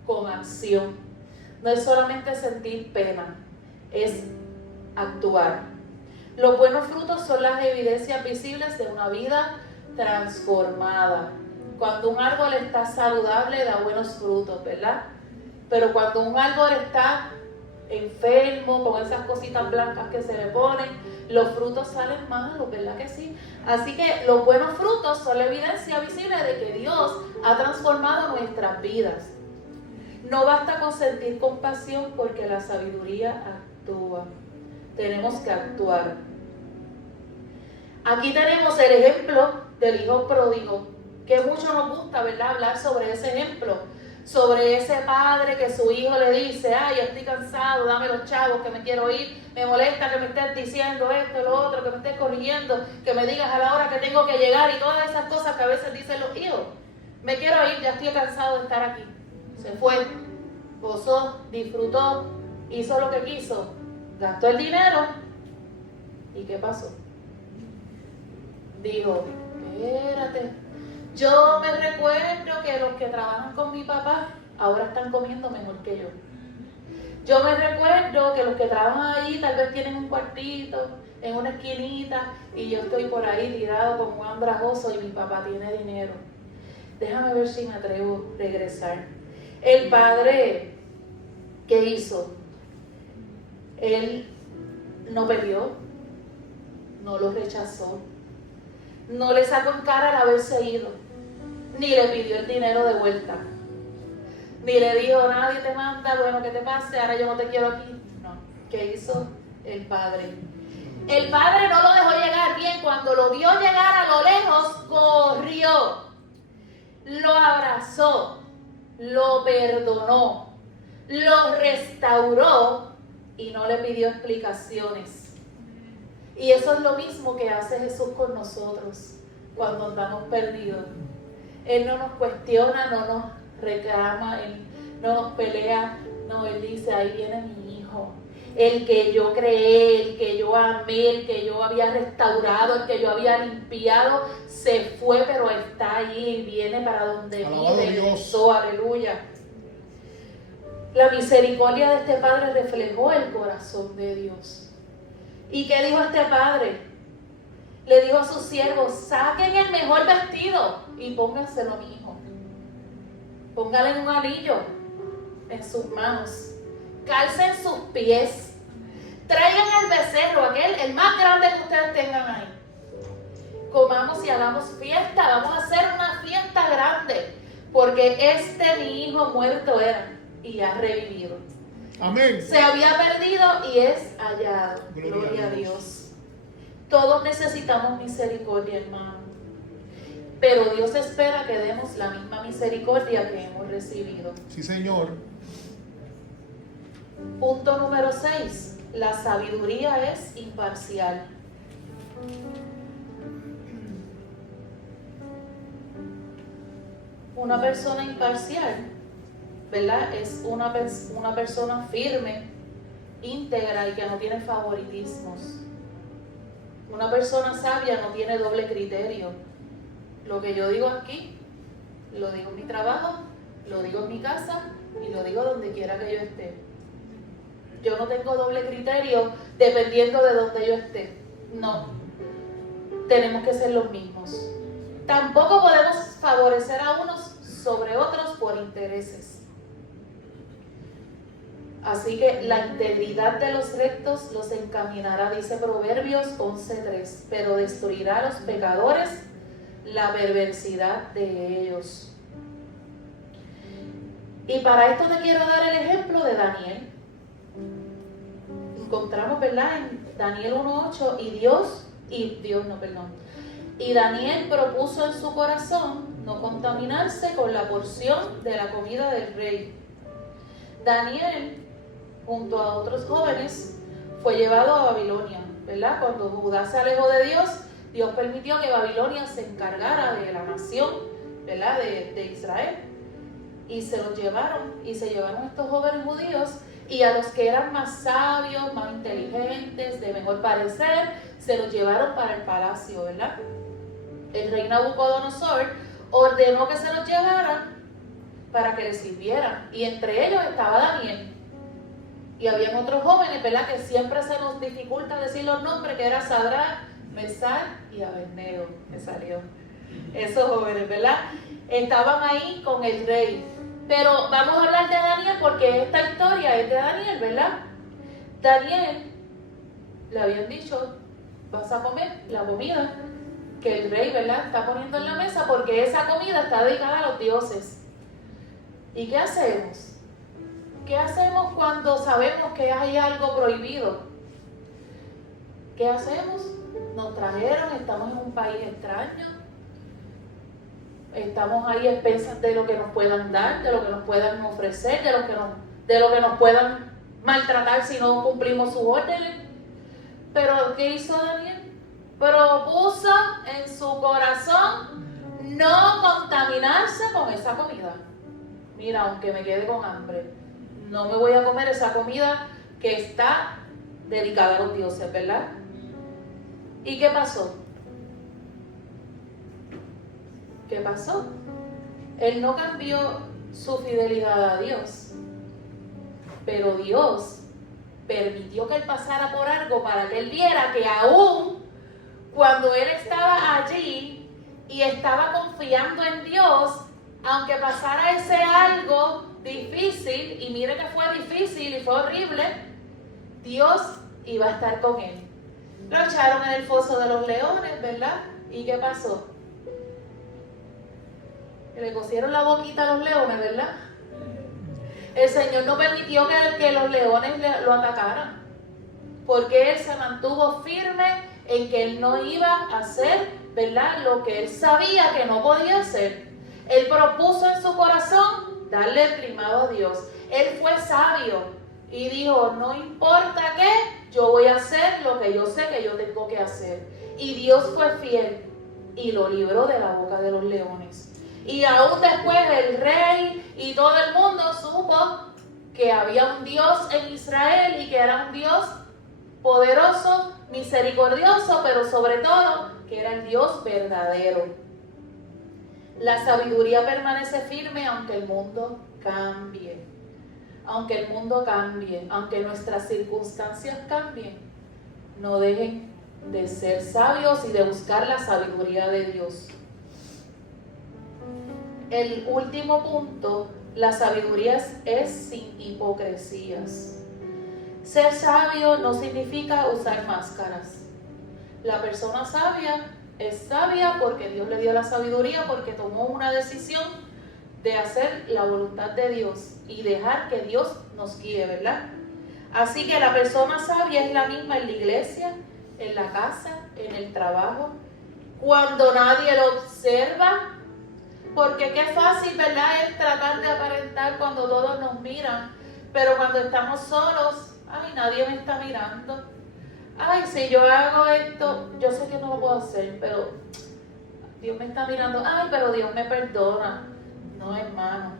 con acción. No es solamente sentir pena, es actuar. Los buenos frutos son las evidencias visibles de una vida transformada. Cuando un árbol está saludable, da buenos frutos, ¿verdad? Pero cuando un árbol está enfermo, con esas cositas blancas que se le ponen, los frutos salen malos, ¿verdad que sí? Así que los buenos frutos son la evidencia visible de que Dios ha transformado nuestras vidas. No basta con sentir compasión porque la sabiduría actúa. Tenemos que actuar. Aquí tenemos el ejemplo del hijo pródigo, que mucho nos gusta, ¿verdad?, hablar sobre ese ejemplo. sobre ese padre que su hijo le dice, ay, estoy cansado, dame los chavos que me quiero ir, me molesta que me estés diciendo esto, lo otro, que me estés corrigiendo, que me digas a la hora que tengo que llegar y todas esas cosas que a veces dicen los hijos. Me quiero ir, ya estoy cansado de estar aquí. Se fue, gozó, disfrutó, hizo lo que quiso, gastó el dinero. ¿Y qué pasó? Dijo, espérate, yo me recuerdo que los que trabajan con mi papá ahora están comiendo mejor que yo. Yo me recuerdo que los que trabajan allí tal vez tienen un cuartito en una esquinita y yo estoy por ahí tirado como un andrajoso y mi papá tiene dinero. Déjame ver si me atrevo a regresar. El padre, ¿qué hizo? Él no peleó, no lo rechazó, no le sacó en cara el haberse ido, ni le pidió el dinero de vuelta, ni le dijo, nadie te manda, bueno, que te pase, ahora yo no te quiero aquí. No, ¿qué hizo el padre? El padre no lo dejó llegar bien, cuando lo vio llegar a lo lejos, corrió, lo abrazó, lo perdonó, lo restauró y no le pidió explicaciones. Y eso es lo mismo que hace Jesús con nosotros cuando andamos perdidos. Él no nos cuestiona, no nos reclama, Él no nos pelea, no, Él dice, ahí viene mi hijo, el que yo creé, el que yo amé, el que yo había restaurado, el que yo había limpiado, se fue, pero está ahí y viene para donde vive. Eso, aleluya. La misericordia de este padre reflejó el corazón de Dios. ¿Y qué dijo este padre? Le dijo a sus siervos, saquen el mejor vestido y pónganselo a mi hijo. Póngale un anillo en sus manos, calcen sus pies, traigan el becerro, el más grande que ustedes tengan ahí. Comamos y hagamos fiesta, vamos a hacer una fiesta grande, porque mi hijo muerto era y ha revivido. Amén. Se había perdido y es hallado. Gloria a Dios. Todos necesitamos misericordia, hermano. Pero Dios espera que demos la misma misericordia que hemos recibido. Sí, Señor. Punto número 6. La sabiduría es imparcial. Una persona imparcial, ¿verdad? Es una persona firme, íntegra y que no tiene favoritismos. Una persona sabia no tiene doble criterio. Lo que yo digo aquí, lo digo en mi trabajo, lo digo en mi casa y lo digo donde quiera que yo esté. Yo no tengo doble criterio dependiendo de donde yo esté. No. Tenemos que ser los mismos. Tampoco podemos favorecer a unos sobre otros por intereses. Así que la integridad de los rectos los encaminará, dice Proverbios 11:3, pero destruirá a los pecadores la perversidad de ellos. Y para esto te quiero dar el ejemplo de Daniel. Encontramos, ¿verdad? En Daniel 1:8, y Daniel propuso en su corazón no contaminarse con la porción de la comida del rey. Daniel, junto a otros jóvenes, fue llevado a Babilonia, ¿verdad? Cuando Judá se alejó de Dios, Dios permitió que Babilonia se encargara de la nación, ¿verdad? De Israel. Y se los llevaron, y se llevaron a estos jóvenes judíos, y a los que eran más sabios, más inteligentes, de mejor parecer, se los llevaron para el palacio, ¿verdad? El rey Nabucodonosor ordenó que se los llevaran para que les sirvieran. Y entre ellos estaba Daniel. Y habían otros jóvenes, ¿verdad? Que siempre se nos dificulta decir los nombres, que era Sadrach, Mesach y Abednego, me salió. Esos jóvenes, ¿verdad? Estaban ahí con el rey. Pero vamos a hablar de Daniel porque esta historia es de Daniel, ¿verdad? Daniel, le habían dicho, vas a comer la comida que el rey, ¿verdad?, está poniendo en la mesa, porque esa comida está dedicada a los dioses. ¿Y qué hacemos? ¿Qué hacemos cuando sabemos que hay algo prohibido? ¿Qué hacemos? Nos trajeron, estamos en un país extraño. estamos ahí a expensas de lo que nos puedan dar, de lo que nos puedan ofrecer, de lo que nos puedan maltratar si no cumplimos sus órdenes. Pero ¿qué hizo Daniel? Propuso en su corazón no contaminarse con esa comida. Mira, aunque me quede con hambre, no me voy a comer esa comida que está dedicada a los dioses, ¿verdad? ¿Y qué pasó? ¿Qué pasó? Él no cambió su fidelidad a Dios, pero Dios permitió que él pasara por algo para que él viera que aún cuando él estaba allí y estaba confiando en Dios, aunque pasara ese algo difícil, y mire que fue difícil y fue horrible, Dios iba a estar con él. Lo echaron en el foso de los leones, ¿verdad? ¿Y qué pasó? Le cosieron la boquita a los leones, ¿verdad? El Señor no permitió que los leones lo atacaran, porque Él se mantuvo firme en que Él no iba a hacer, ¿verdad?, lo que Él sabía que no podía hacer. Él propuso en su corazón darle el primado a Dios. Él fue sabio y dijo, no importa qué, yo voy a hacer lo que yo sé que yo tengo que hacer. Y Dios fue fiel y lo libró de la boca de los leones. Y aún después el rey y todo el mundo supo que había un Dios en Israel y que era un Dios poderoso, misericordioso, pero sobre todo que era el Dios verdadero. La sabiduría permanece firme aunque el mundo cambie. Aunque el mundo cambie, aunque nuestras circunstancias cambien, no dejen de ser sabios y de buscar la sabiduría de Dios. El último punto, la sabiduría es sin hipocresías. Ser sabio no significa usar máscaras. La persona sabia es sabia porque Dios le dio la sabiduría, porque tomó una decisión de hacer la voluntad de Dios y dejar que Dios nos guíe, ¿verdad? Así que la persona sabia es la misma en la iglesia, en la casa, en el trabajo, cuando nadie lo observa. Porque qué fácil, ¿verdad?, es tratar de aparentar cuando todos nos miran, pero cuando estamos solos, ay, nadie me está mirando. Ay, si yo hago esto, yo sé que no lo puedo hacer, pero Dios me está mirando. Ay, pero Dios me perdona. No, hermano.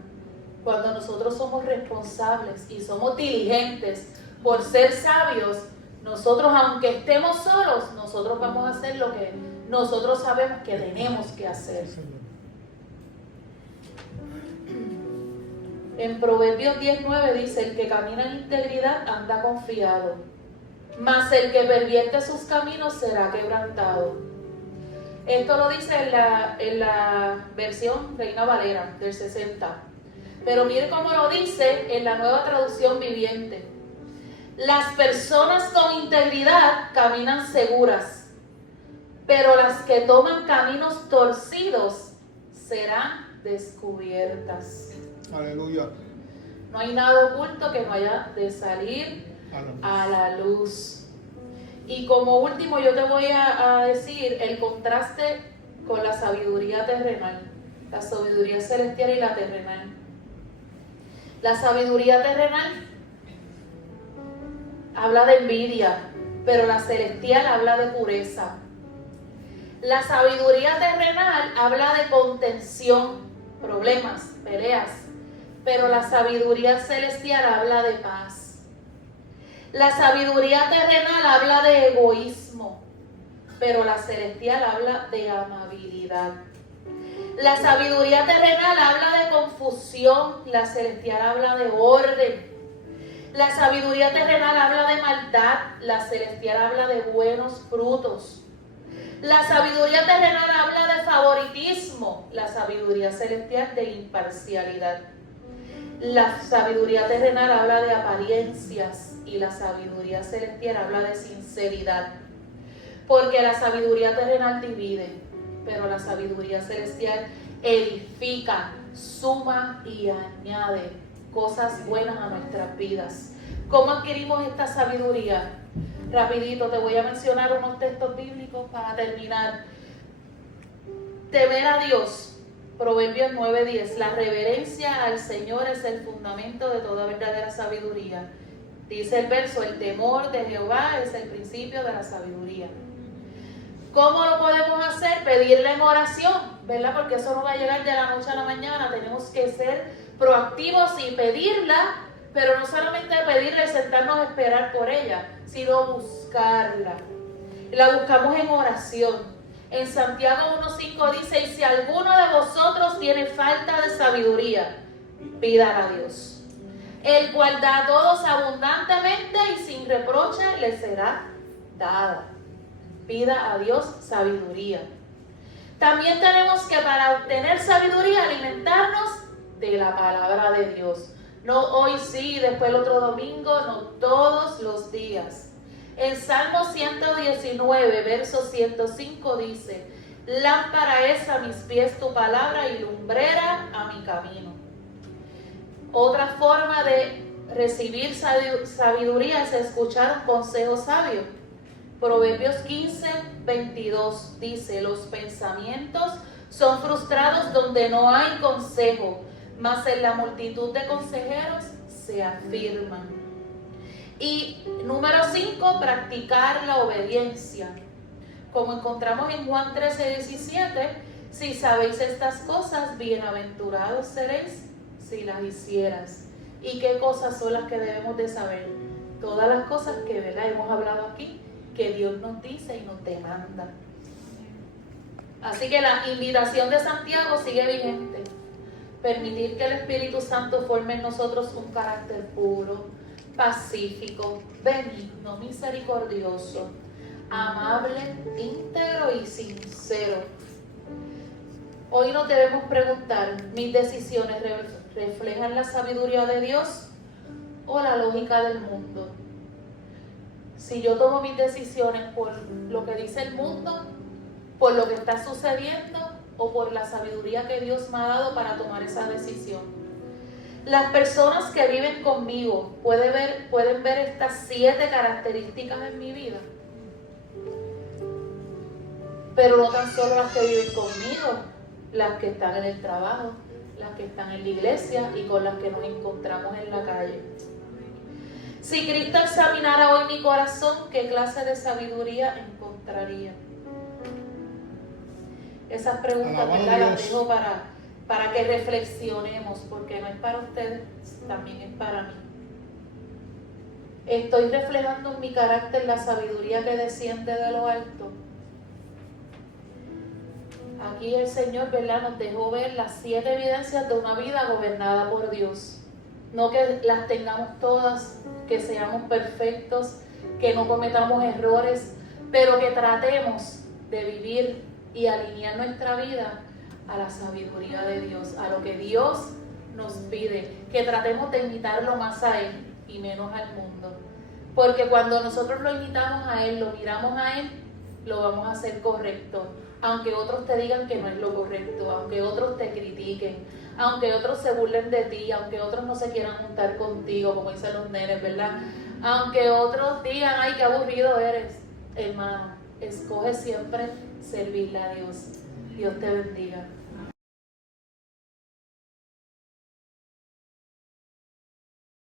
Cuando nosotros somos responsables y somos diligentes por ser sabios, nosotros, aunque estemos solos, nosotros vamos a hacer lo que nosotros sabemos que tenemos que hacer. En Proverbios 10:9 dice, el que camina en integridad anda confiado, mas el que pervierte sus caminos será quebrantado. Esto lo dice en la versión Reina Valera del 60. Pero mire cómo lo dice en la Nueva Traducción Viviente. Las personas con integridad caminan seguras, pero las que toman caminos torcidos serán descubiertas. Aleluya. No hay nada oculto que no haya de salir a la luz. Y como último yo te voy a decir el contraste con la sabiduría terrenal, la sabiduría celestial y la terrenal. La sabiduría terrenal habla de envidia, pero la celestial habla de pureza. La sabiduría terrenal habla de contención, problemas, peleas, pero la sabiduría celestial habla de paz. La sabiduría terrenal habla de egoísmo, pero la celestial habla de amabilidad. La sabiduría terrenal habla de confusión, la celestial habla de orden. La sabiduría terrenal habla de maldad, la celestial habla de buenos frutos. La sabiduría terrenal habla de favoritismo, la sabiduría celestial de imparcialidad. La sabiduría terrenal habla de apariencias y la sabiduría celestial habla de sinceridad. Porque la sabiduría terrenal divide, pero la sabiduría celestial edifica, suma y añade cosas buenas a nuestras vidas. ¿Cómo adquirimos esta sabiduría? Rapidito te voy a mencionar unos textos bíblicos para terminar. Temer a Dios Proverbios 9:10. La reverencia al Señor es el fundamento de toda verdadera sabiduría. Dice el verso, el temor de Jehová es el principio de la sabiduría. ¿Cómo lo podemos hacer? Pedirle en oración, ¿verdad? Porque eso no va a llegar de la noche a la mañana. Tenemos que ser proactivos y pedirla, pero no solamente pedirla y sentarnos a esperar por ella, sino buscarla. La buscamos en oración. En Santiago 1:5 dice, y si alguno de vosotros tiene falta de sabiduría, pídala a Dios, el cual da a todos abundantemente y sin reproche le será dada. Pida a Dios sabiduría. También tenemos que, para obtener sabiduría, alimentarnos de la palabra de Dios. No hoy sí, después el otro domingo, no, todos los días. En Salmo 119, verso 105 dice, lámpara es a mis pies tu palabra y lumbrera a mi camino. Otra forma de recibir sabiduría es escuchar un consejo sabio. Proverbios 15:22 dice, los pensamientos son frustrados donde no hay consejo, mas en la multitud de consejeros se afirman. Y número 5, practicar la obediencia. Como encontramos en Juan 13:17, si sabéis estas cosas, bienaventurados seréis si las hicieras. ¿Y qué cosas son las que debemos de saber? Todas las cosas que, ¿verdad?, hemos hablado aquí, que Dios nos dice y nos demanda. Así que la invitación de Santiago sigue vigente. Permitir que el Espíritu Santo forme en nosotros un carácter puro, pacífico, benigno, misericordioso, amable, íntegro y sincero. Hoy nos debemos preguntar, ¿mis decisiones reflejan la sabiduría de Dios o la lógica del mundo? Si yo tomo mis decisiones por lo que dice el mundo, por lo que está sucediendo o por la sabiduría que Dios me ha dado para tomar esa decisión. Las personas que viven conmigo pueden ver estas 7 características en mi vida. Pero no tan solo las que viven conmigo, las que están en el trabajo, las que están en la iglesia y con las que nos encontramos en la calle. Si Cristo examinara hoy mi corazón, ¿qué clase de sabiduría encontraría? Esas preguntas, ¿verdad?, las dejo para que reflexionemos, porque no es para ustedes, también es para mí. ¿Estoy reflejando en mi carácter la sabiduría que desciende de lo alto? Aquí el Señor, ¿verdad?, nos dejó ver las 7 evidencias de una vida gobernada por Dios. No que las tengamos todas, que seamos perfectos, que no cometamos errores, pero que tratemos de vivir y alinear nuestra vida a la sabiduría de Dios, a lo que Dios nos pide, que tratemos de imitarlo más a Él y menos al mundo. Porque cuando nosotros lo imitamos a Él, lo miramos a Él, lo vamos a hacer correcto. Aunque otros te digan que no es lo correcto, aunque otros te critiquen, aunque otros se burlen de ti, aunque otros no se quieran juntar contigo, como dicen los nenes, ¿verdad? Aunque otros digan, ay, qué aburrido eres, hermano, escoge siempre servirle a Dios. Dios te bendiga.